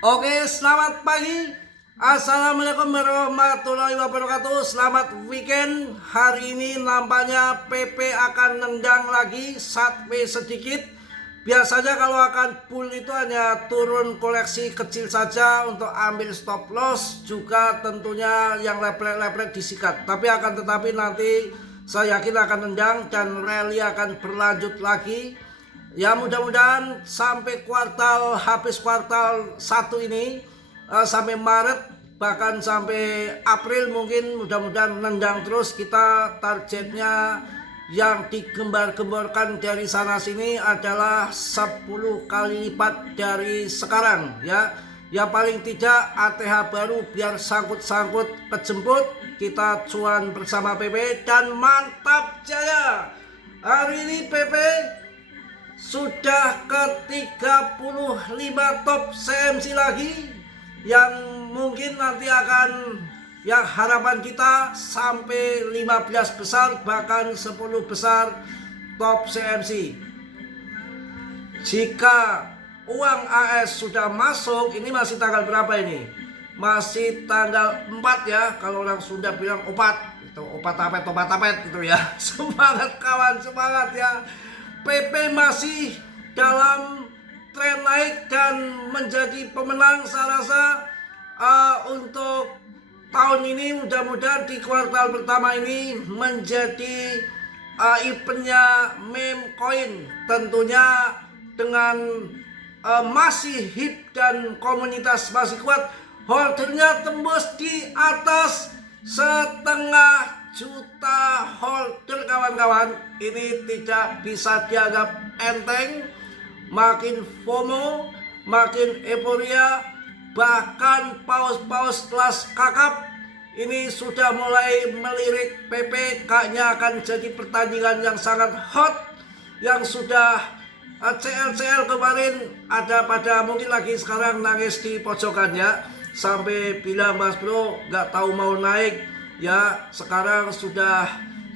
Oke, selamat pagi. Assalamualaikum warahmatullahi wabarakatuh. Selamat weekend. Hari ini nampaknya PP akan nendang lagi sampai sedikit. Biasanya kalau akan full itu hanya turun koleksi kecil saja untuk ambil stop loss. Juga tentunya yang leprek-leprek disikat. Tetapi nanti saya yakin akan nendang dan rally akan berlanjut lagi. Ya, mudah-mudahan sampai habis kuartal 1 ini, sampai Maret bahkan sampai April mungkin, mudah-mudahan nendang terus. Kita targetnya yang digembar-gemborkan dari sana sini adalah 10 kali lipat dari sekarang ya. Ya paling tidak ATH baru biar sangkut-sangkut kejemput, kita cuan bersama PP dan mantap jaya. Hari ini PP sudah ke 35 top CMC lagi, yang mungkin nanti akan, yang harapan kita sampai 15 besar bahkan 10 besar top CMC. Jika uang AS sudah masuk, ini masih tanggal berapa ini? Masih tanggal 4 ya, kalau orang Sunda bilang opat, itu opat apet itu ya. Semangat kawan, semangat ya. PP masih dalam tren naik dan menjadi pemenang. Saya rasa untuk tahun ini mudah-mudahan di kuartal pertama ini menjadi eventnya meme coin, tentunya dengan masih hip dan komunitas masih kuat. Holdernya tembus di atas 1,5 juta holder kawan-kawan. Ini tidak bisa dianggap enteng. Makin FOMO, makin euforia, bahkan paus-paus kelas kakap ini sudah mulai melirik PP. Kayaknya akan jadi pertandingan yang sangat hot, yang sudah CL kemarin ada pada mungkin lagi sekarang nangis di pojokannya sampai bilang, Mas Bro nggak tahu mau naik ya, sekarang sudah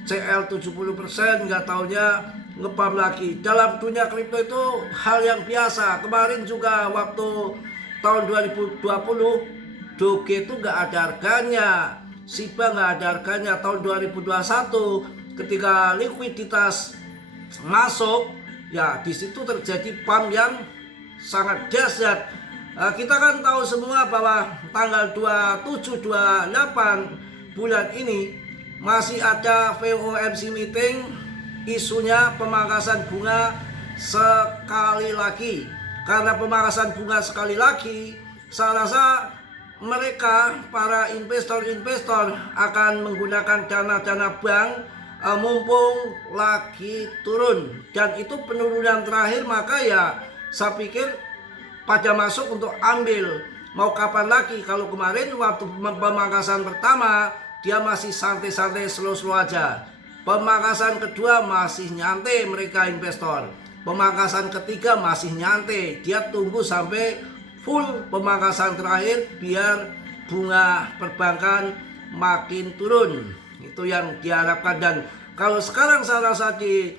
CL 70%, nggak taunya ngepam lagi. Dalam dunia kripto itu hal yang biasa. Kemarin juga waktu tahun 2020 Doge itu nggak ada harganya, Shiba nggak ada harganya. Tahun 2021 ketika likuiditas masuk, ya di situ terjadi pump yang sangat dahsyat. Kita kan tahu semua bahwa tanggal 27-28 bulan ini masih ada FOMC meeting, isunya pemangkasan bunga sekali lagi. Karena pemangkasan bunga sekali lagi, saya rasa mereka, para investor-investor akan menggunakan dana-dana bank mumpung lagi turun. Dan itu penurunan terakhir, maka ya saya pikir pada masuk untuk ambil. Mau kapan lagi? Kalau kemarin waktu pemangkasan pertama dia masih santai-santai, slow-slow aja. Pemangkasan kedua masih nyantai mereka investor. Pemangkasan ketiga masih nyantai. Dia tunggu sampai full pemangkasan terakhir biar bunga perbankan makin turun. Itu yang diharapkan. Dan kalau sekarang saya rasa di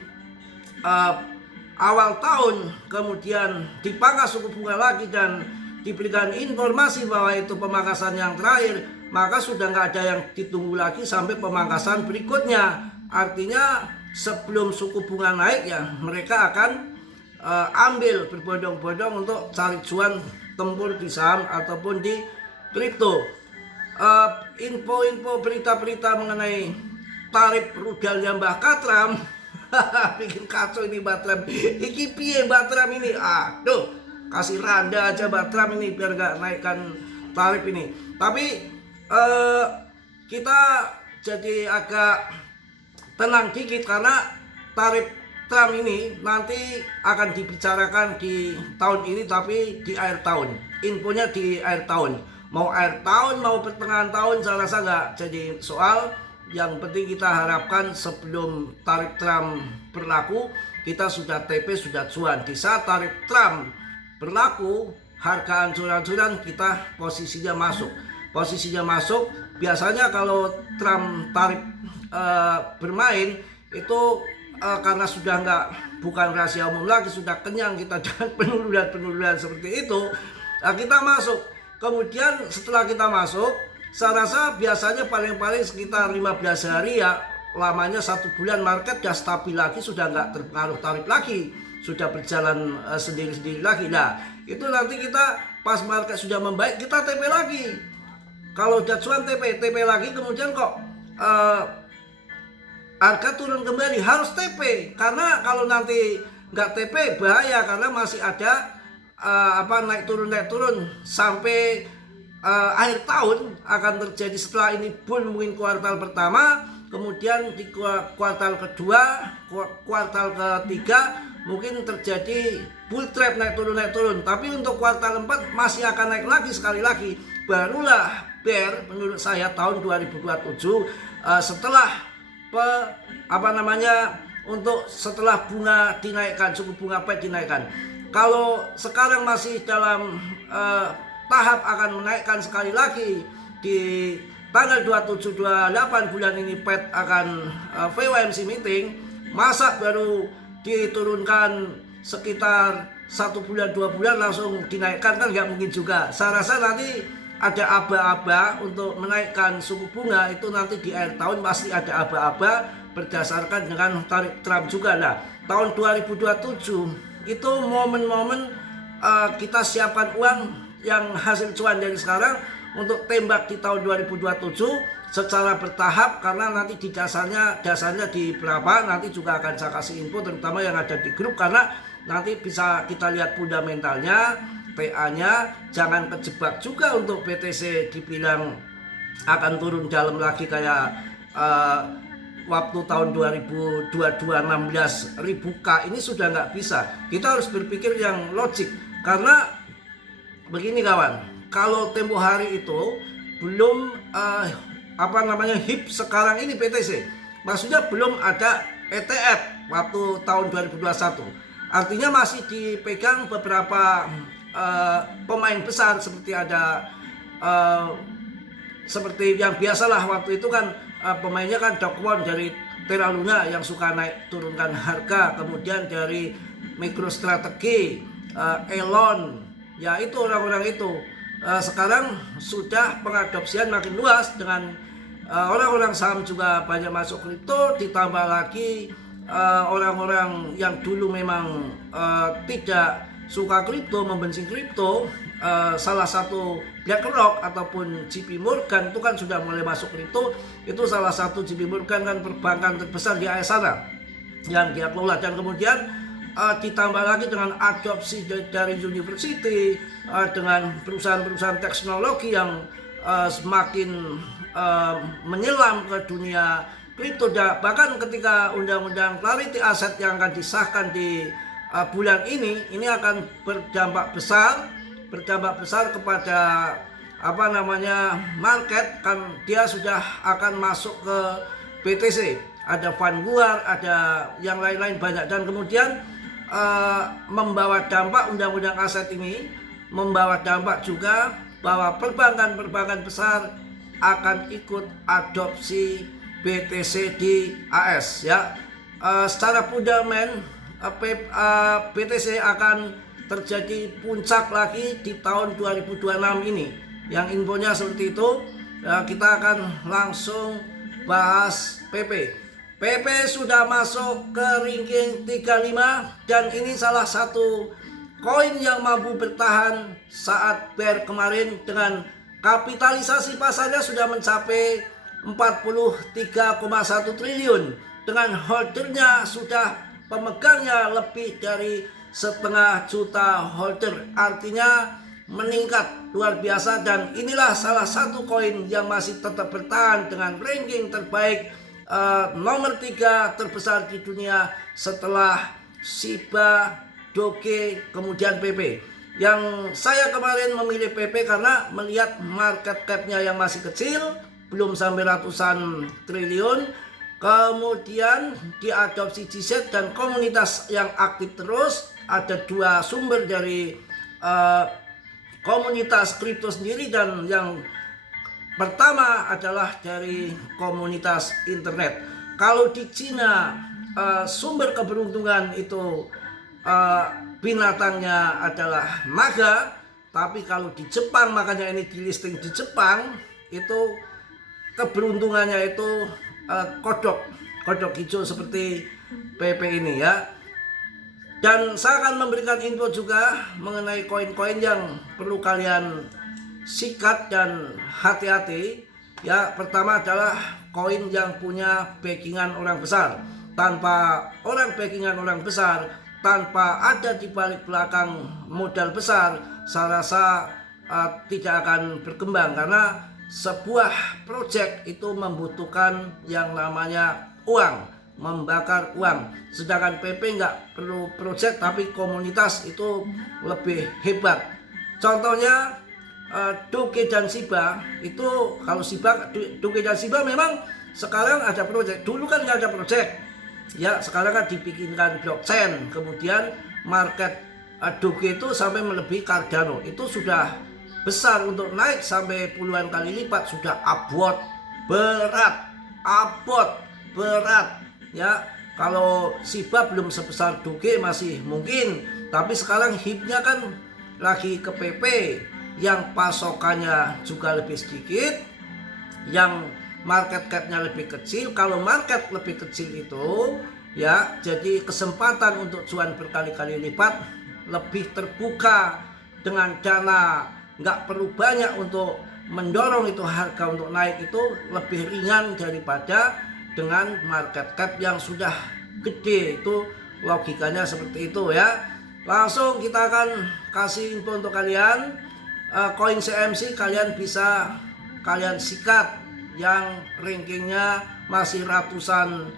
awal tahun kemudian dipangkas suku bunga lagi dan diberikan informasi bahwa itu pemangkasan yang terakhir, maka sudah nggak ada yang ditunggu lagi sampai pemangkasan berikutnya. Artinya sebelum suku bunga naik ya mereka akan ambil berbondong-bondong untuk cari cuan tempur di saham ataupun di kripto. Info-info berita-berita mengenai tarif rudalnya Mbah Katram bikin kacau ini Mbak Tram. Iki piye Mbak Tram ini? Aduh, kasih randa aja Mbak Tram ini biar gak naikkan tarif ini. Tapi kita jadi agak tenang dikit karena tarif Trump ini nanti akan dibicarakan di tahun ini, tapi di akhir tahun. Infonya di akhir tahun. Mau akhir tahun, mau pertengahan tahun, saya rasa nggak jadi soal. Yang penting kita harapkan sebelum tarif Trump berlaku, kita sudah TP, sudah cuan. Di saat tarif Trump berlaku, harga anjuran-anjuran kita posisinya masuk. Posisinya masuk, biasanya kalau Trump tarif bermain itu karena sudah bukan rahasia umum lagi, sudah kenyang kita dengan penurunan seperti itu, Nah, kita masuk. Kemudian setelah kita masuk, saya rasa biasanya paling-paling sekitar 15 hari ya, lamanya 1 bulan market sudah stabil lagi, sudah nggak terpengaruh tarif lagi, sudah berjalan sendiri-sendiri lagi. Nah, itu nanti kita pas market sudah membaik, kita TP lagi. Kalau udah cuan TP lagi, kemudian kok harga turun kembali, harus TP. Karena kalau nanti nggak TP bahaya, karena masih ada naik turun sampai akhir tahun akan terjadi. Setelah ini bull mungkin kuartal pertama, kemudian di kuartal kedua, kuartal ketiga mungkin terjadi bull trap, naik turun. Tapi untuk kuartal 4 masih akan naik lagi sekali lagi. Barulah bear menurut saya tahun 2027 setelah setelah bunga dinaikkan, suku bunga Fed dinaikkan. Kalau sekarang masih dalam tahap akan menaikkan sekali lagi di tanggal 27-28 bulan ini, Fed akan FOMC meeting, masa baru diturunkan sekitar 1 bulan 2 bulan langsung dinaikkan, kan nggak mungkin juga. Saya rasa nanti ada aba-aba untuk menaikkan suku bunga itu nanti di akhir tahun, pasti ada aba-aba berdasarkan dengan tarif Trump juga. Nah, tahun 2027 itu momen-momen kita siapkan uang yang hasil cuan dari sekarang untuk tembak di tahun 2027 secara bertahap, karena nanti di dasarnya di berapa nanti juga akan saya kasih info, terutama yang ada di grup, karena nanti bisa kita lihat fundamentalnya, PA-nya. Jangan kejebak juga untuk BTC dibilang akan turun dalam lagi kayak waktu tahun 2022 16.000 K, ini sudah nggak bisa. Kita harus berpikir yang logik, karena begini kawan, kalau tempo hari itu belum HIP sekarang ini BTC, maksudnya belum ada ETF waktu tahun 2021, artinya masih dipegang beberapa pemain besar, seperti ada seperti yang biasalah waktu itu kan pemainnya kan Do Kwon dari Terra Luna yang suka naik turunkan harga, kemudian dari MicroStrategy, Elon, ya itu orang-orang itu. Sekarang sudah pengadopsian makin luas dengan orang-orang saham juga banyak masuk kripto, ditambah lagi orang-orang yang dulu memang tidak suka kripto, membenci kripto, salah satu BlackRock ataupun JP Morgan itu kan sudah mulai masuk kripto. Itu salah satu JP Morgan kan perbankan terbesar di AS sana yang dia kelola, dan kemudian ditambah lagi dengan adopsi dari university, dengan perusahaan-perusahaan teknologi yang semakin menyelam ke dunia kripto. Bahkan ketika undang-undang Clarity Asset yang akan disahkan di bulan ini akan berdampak besar kepada market, kan dia sudah akan masuk ke BTC, ada Vanguard, ada yang lain-lain banyak, dan kemudian membawa dampak undang-undang aset ini, membawa dampak juga bahwa perbankan besar akan ikut adopsi BTC di AS ya. Secara fundamental BTC akan terjadi puncak lagi di tahun 2026 ini. Yang infonya seperti itu. Kita akan langsung bahas PP. PP sudah masuk ke ranking 35, dan ini salah satu koin yang mampu bertahan saat bear kemarin, dengan kapitalisasi pasarnya sudah mencapai 43,1 triliun, dengan holdernya sudah, pemegangnya lebih dari 500 juta holder, artinya meningkat luar biasa. Dan inilah salah satu koin yang masih tetap bertahan dengan ranking terbaik, nomor 3 terbesar di dunia setelah Shiba, Doge, kemudian PP. Yang saya kemarin memilih PP karena melihat market cap-nya yang masih kecil, belum sampai ratusan triliun, kemudian diadopsi GZ dan komunitas yang aktif terus. Ada 2 sumber dari komunitas kripto sendiri, dan yang pertama adalah dari komunitas internet. Kalau di Cina sumber keberuntungan itu binatangnya adalah naga, Tapi kalau di Jepang, makanya ini di listing di Jepang, itu keberuntungannya itu kodok hijau seperti PP ini ya. Dan saya akan memberikan info juga mengenai koin-koin yang perlu kalian sikat dan hati-hati ya. Pertama adalah koin yang punya backingan orang besar. Tanpa backingan orang besar, tanpa ada di balik belakang modal besar, saya rasa tidak akan berkembang, karena sebuah proyek itu membutuhkan yang namanya uang, membakar uang. Sedangkan PP nggak perlu proyek, tapi komunitas itu lebih hebat. Contohnya Doge dan Shiba itu, kalau Doge dan Shiba memang sekarang ada proyek, dulu kan nggak ada proyek ya. Sekarang kan dibikinkan blockchain, kemudian market Doge itu sampai melebihi Cardano. Itu sudah besar, untuk naik sampai puluhan kali lipat sudah abot berat ya. Kalau Shiba belum sebesar Doge masih mungkin, tapi sekarang hipnya kan lagi ke PP yang pasokannya juga lebih sedikit, yang market capnya lebih kecil. Kalau market lebih kecil itu ya, jadi kesempatan untuk cuan berkali-kali lipat lebih terbuka. Dengan dana nggak perlu banyak untuk mendorong itu harga untuk naik, itu lebih ringan daripada dengan market cap yang sudah gede. Itu logikanya seperti itu ya. Langsung kita akan kasih info untuk kalian. Koin CMC kalian bisa sikat yang rankingnya masih ratusan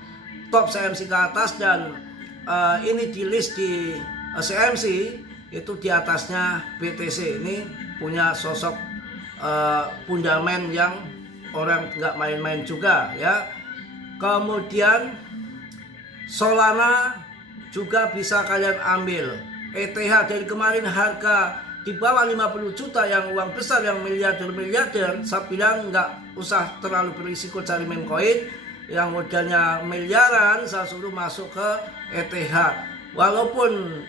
top CMC ke atas, dan ini di list di CMC itu di atasnya BTC. Ini punya sosok fundament yang orang nggak main-main juga ya. Kemudian Solana juga bisa kalian ambil. ETH dari kemarin harga di bawah 50 juta, yang uang besar, yang miliarder, saya bilang nggak usah terlalu berisiko cari meme coin. Yang modalnya miliaran saya suruh masuk ke ETH. Walaupun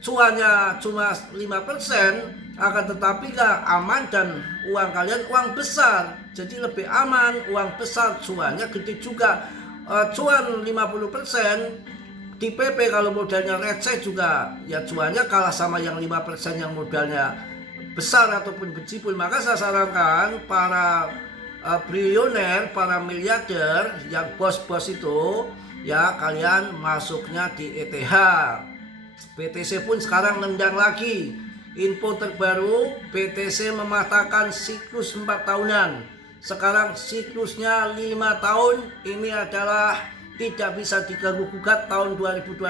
cuannya cuma 5%, akan tetapi nggak aman, dan uang kalian uang besar, jadi lebih aman, uang besar, cuannya gede juga. Cuan 50% di PP kalau modalnya receh juga ya cuannya kalah sama yang 5% yang modalnya besar ataupun bejibun. Maka saya sarankan para bilioner, para miliarder, yang bos-bos itu ya, kalian masuknya di ETH. BTC pun sekarang nendang lagi. Info terbaru, BTC mematahkan siklus 4 tahunan. Sekarang siklusnya 5 tahun. Ini adalah tidak bisa diganggu gugat. Tahun 2025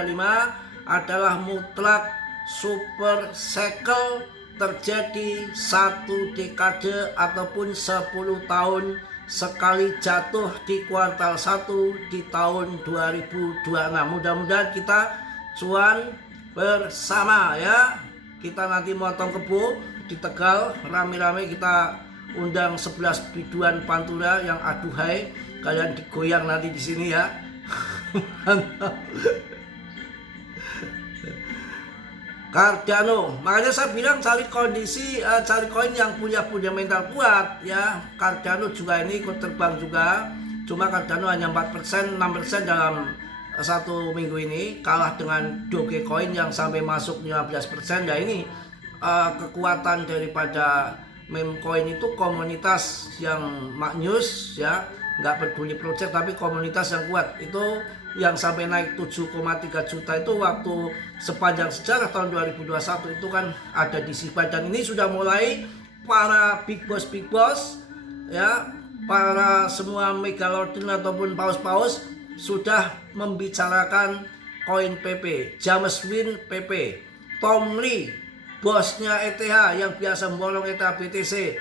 adalah mutlak super cycle, terjadi 1 dekade ataupun 10 tahun sekali jatuh di kuartal 1 di tahun 2026. Mudah-mudahan kita cuan bersama ya. Kita nanti motong kebo di Tegal, rame-rame kita undang 11 biduan Pantura yang aduhai, kalian digoyang nanti di sini ya. Cardano, makanya saya bilang cari koin yang punya fundamental kuat ya. Cardano juga ini ikut terbang juga, cuma Cardano hanya 4%, 6% dalam 1 minggu ini, kalah dengan Dogecoin yang sampai masuk 15%. Ya ini kekuatan daripada meme coin itu, komunitas yang maknyus ya, nggak peduli project tapi komunitas yang kuat. Itu yang sampai naik 7,3 juta itu waktu sepanjang sejarah tahun 2021 itu kan ada di Shiba. Dan ini sudah mulai para big boss ya, para semua megalodon ataupun paus-paus sudah membicarakan koin PP. James Wynn PP, Tom Lee, bosnya ETH yang biasa memborong ETH BTC,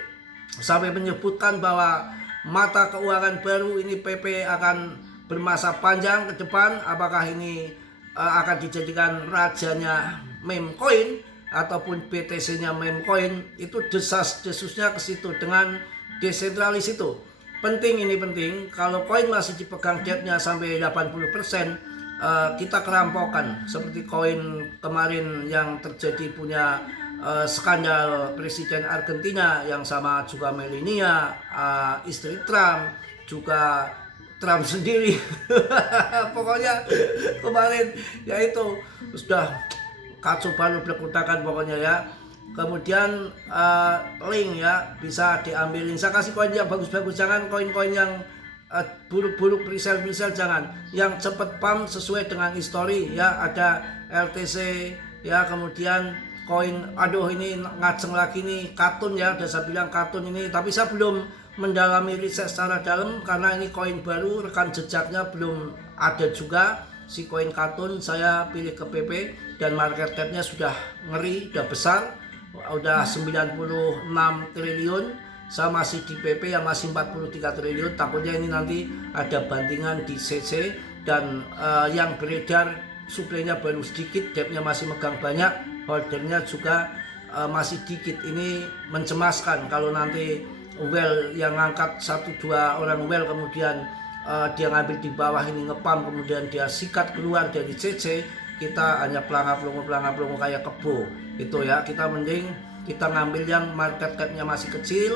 sampai menyebutkan bahwa mata keuangan baru ini PP akan bermasa panjang ke depan. Apakah ini akan dijadikan rajanya meme coin ataupun BTC-nya meme coin, itu desas-desusnya ke situ dengan desentralis itu. Penting, ini penting. Kalau koin masih dipegang debt-nya sampai 80%, kita kerampokan. Seperti koin kemarin yang terjadi punya skandal Presiden Argentina yang sama juga Melania, istri Trump, juga Trump sendiri. Pokoknya kemarin ya itu sudah kacau balau berkutakan pokoknya ya. Kemudian link ya bisa diambilin. Saya kasih koin yang bagus-bagus, jangan koin-koin yang buruk-buruk presale jangan. Yang cepet pump sesuai dengan history ya, ada LTC ya, kemudian koin, aduh ini ngajeng lagi nih Katun ya, udah saya bilang Katun ini, tapi saya belum mendalami riset secara dalam karena ini koin baru, rekam jejaknya belum ada juga. Si koin Katun saya pilih ke PP dan market capnya sudah ngeri, udah besar, udah 96 triliun. Saya masih di PP yang masih 43 triliun, takutnya ini nanti ada bandingan di CC. Dan yang beredar suplainya baru sedikit, depnya masih megang banyak, holdernya juga masih dikit. Ini mencemaskan kalau nanti well yang ngangkat 1-2 orang well, kemudian dia ngambil di bawah ini ngepam, kemudian dia sikat keluar dari CC, kita hanya pelangap-pelongo kayak kebo itu ya. Kita mending kita ngambil yang market capnya masih kecil,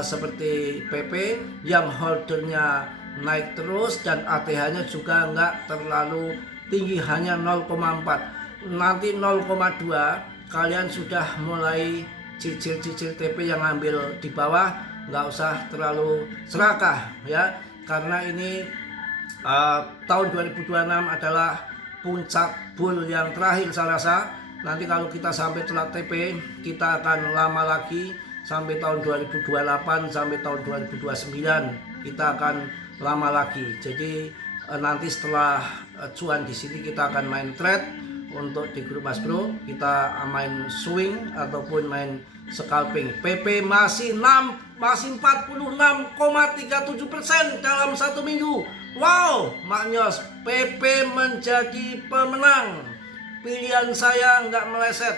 seperti PP yang holdernya naik terus dan ATH-nya juga nggak terlalu tinggi, hanya 0,4. Nanti 0,2 kalian sudah mulai cicil-cicil TP yang ambil di bawah, nggak usah terlalu serakah ya, karena ini tahun 2026 adalah puncak bull yang terakhir saya rasa. Nanti kalau kita sampai telat TP, kita akan lama lagi sampai tahun 2028 sampai tahun 2029 kita akan lama lagi. Jadi nanti setelah cuan di sini kita akan main trade untuk di grup Mas Bro, kita main swing ataupun main scalping. PP masih 46,37% dalam 1 minggu. Wow, Maknyos, PP menjadi pemenang. Pilihan saya nggak meleset.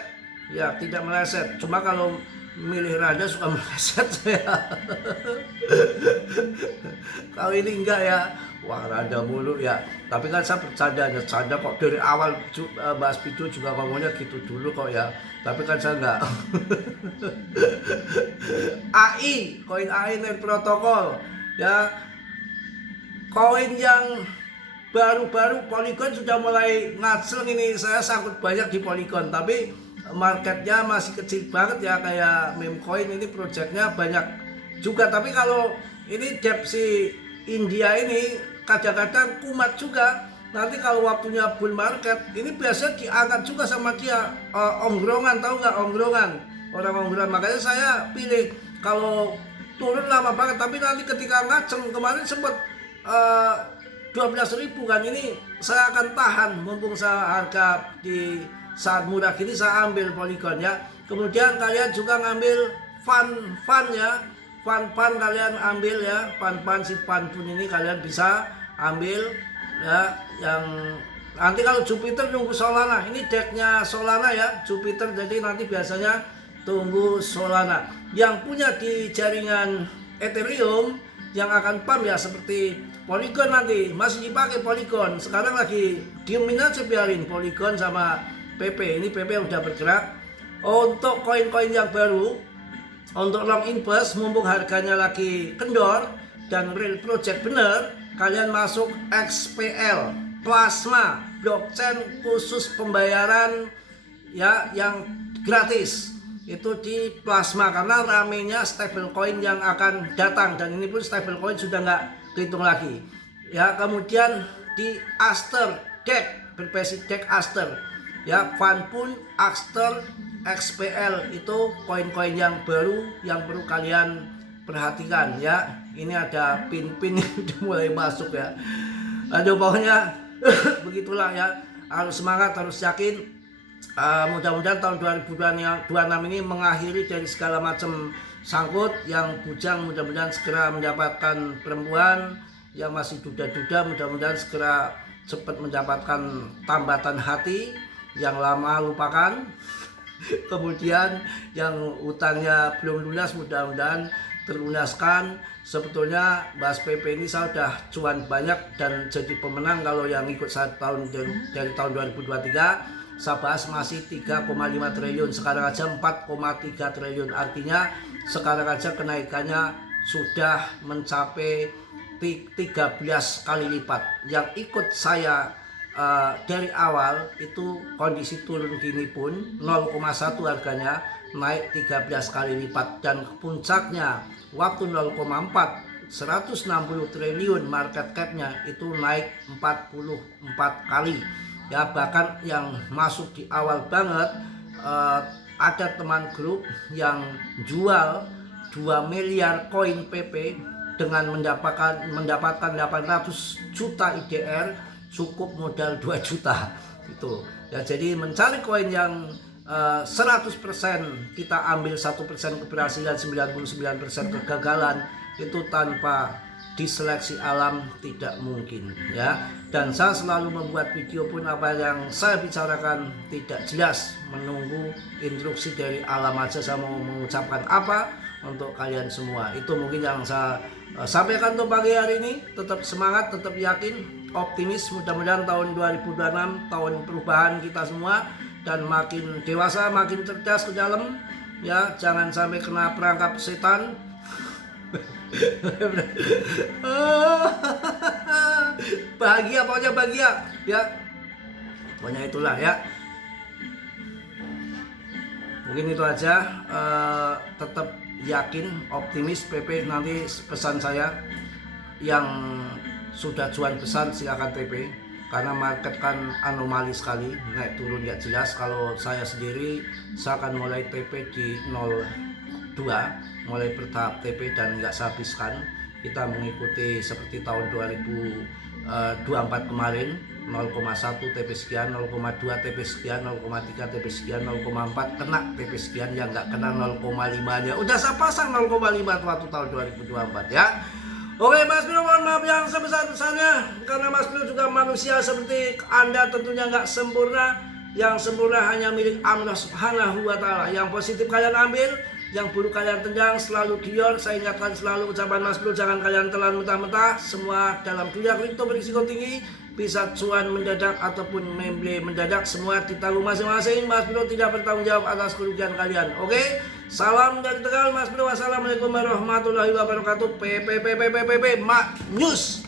Ya, tidak meleset. Cuma kalau milih raja suka meleset saya. Kalau ini enggak ya. Wah, rada mulu ya. Tapi kan saya bercanda kok, dari awal bahas video juga ngomongnya gitu dulu kok ya. Tapi kan saya enggak. AI, koin AI net protokol ya. Koin yang baru-baru Polygon sudah mulai ngaceng ini, saya sangkut banyak di Polygon, tapi marketnya masih kecil banget ya. Kayak meme coin ini projectnya banyak juga, tapi kalau ini dep si India ini kadang-kadang kumat juga. Nanti kalau waktunya bull market ini biasanya diangkat juga sama dia, ongrongan, tahu nggak ongrongan, orang ongrongan. Makanya saya pilih kalau turun lama banget, tapi nanti ketika ngaceng kemarin sempat 12.000 kan, ini saya akan tahan mumpung saya harga di saat murah gini, saya ambil Polygon ya. Kemudian kalian juga ngambil fun ya, fun kalian ambil ya, fun si fun pun ini kalian bisa ambil ya. Yang nanti kalau Jupiter nunggu Solana, ini decknya Solana ya Jupiter, jadi nanti biasanya tunggu Solana. Yang punya di jaringan Ethereum yang akan pump ya seperti Polygon, nanti masih dipakai Polygon, sekarang lagi diemin aja, biarin Polygon sama PP. Ini PP udah bergerak. Untuk koin-koin yang baru, untuk long invest mumpung harganya lagi kendor dan real project bener, kalian masuk XPL Plasma, blockchain khusus pembayaran ya, yang gratis itu di Plasma, karena ramenya stablecoin yang akan datang, dan ini pun stablecoin sudah nggak dihitung lagi ya. Kemudian di Aster Deck, berbasis Deck Aster ya, Fun pun Aster XPL, itu koin-koin yang baru yang perlu kalian perhatikan ya. Ini ada pin-pin yang udah mulai masuk ya. Aduh, pokoknya begitulah ya, harus semangat, harus yakin. Mudah-mudahan tahun 2026 ini mengakhiri dari segala macam sangkut. Yang bujang mudah-mudahan segera mendapatkan perempuan, yang masih duda-duda mudah-mudahan segera cepat mendapatkan tambatan hati, yang lama lupakan. Kemudian yang utangnya belum lunas mudah-mudahan terlunaskan. Sebetulnya bahas PP ini saya udah cuan banyak dan jadi pemenang kalau yang ikut 1 tahun dari tahun 2023. saya bahas masih 3,5 triliun, sekarang aja 4,3 triliun. Artinya sekarang aja kenaikannya sudah mencapai 13 kali lipat. Yang ikut saya dari awal itu kondisi turun gini pun 0,1 harganya naik 13 kali lipat, dan puncaknya waktu 0,4 160 triliun market capnya itu naik 44 kali ya. Bahkan yang masuk di awal banget ada teman grup yang jual 2 miliar koin PP dengan mendapatkan 800 juta IDR, cukup modal 2 juta itu ya. Jadi mencari koin yang 100% kita ambil 1% keberhasilan, 99% kegagalan, itu tanpa diseleksi alam tidak mungkin ya. Dan saya selalu membuat video pun apa yang saya bicarakan tidak jelas, menunggu instruksi dari alam aja. Saya mau mengucapkan apa untuk kalian semua, itu mungkin yang saya sampaikan untuk pagi hari ini. Tetap semangat, tetap yakin, optimis. Mudah-mudahan tahun 2026 tahun perubahan kita semua, dan makin dewasa, makin cerdas ke dalam ya. Jangan sampai kena perangkap setan. Bahagia, pokoknya bahagia ya, pokoknya itulah ya. Mungkin itu aja. Tetap yakin, optimis. PP nanti pesan saya yang sudah cuan besar silakan PP, karena market kan anomali sekali, naik turun nggak jelas. Kalau saya sendiri, saya akan mulai TP di 02, mulai bertahap TP dan nggak saya habiskan. Kita mengikuti seperti tahun 2024 kemarin, 0,1 TP sekian, 0,2 TP sekian, 0,3 TP sekian, 0,4 kena TP sekian, yang nggak kena 0,5 nya udah saya pasang 0,5 waktu tahun 2024 ya. Oke Mas Bro, mohon maaf yang sebesar-besarnya, karena Mas Bro juga manusia seperti Anda, tentunya nggak sempurna. Yang sempurna hanya milik Allah Subhanahu wa Ta'ala. Yang positif kalian ambil, yang buruk kalian tendang, selalu dior. Saya ingatkan selalu ucapan Mas Bro, jangan kalian telan mentah-mentah. Semua dalam dunia kripto berisiko tinggi, bisa cuan mendadak ataupun memble mendadak, semua ditanggung masing-masing. Mas Bro tidak bertanggung jawab atas kerugian kalian. Oke, salam dari Tegal Mas Bro. Wassalamualaikum warahmatullahi wabarakatuh. PPPPPPP Mak News.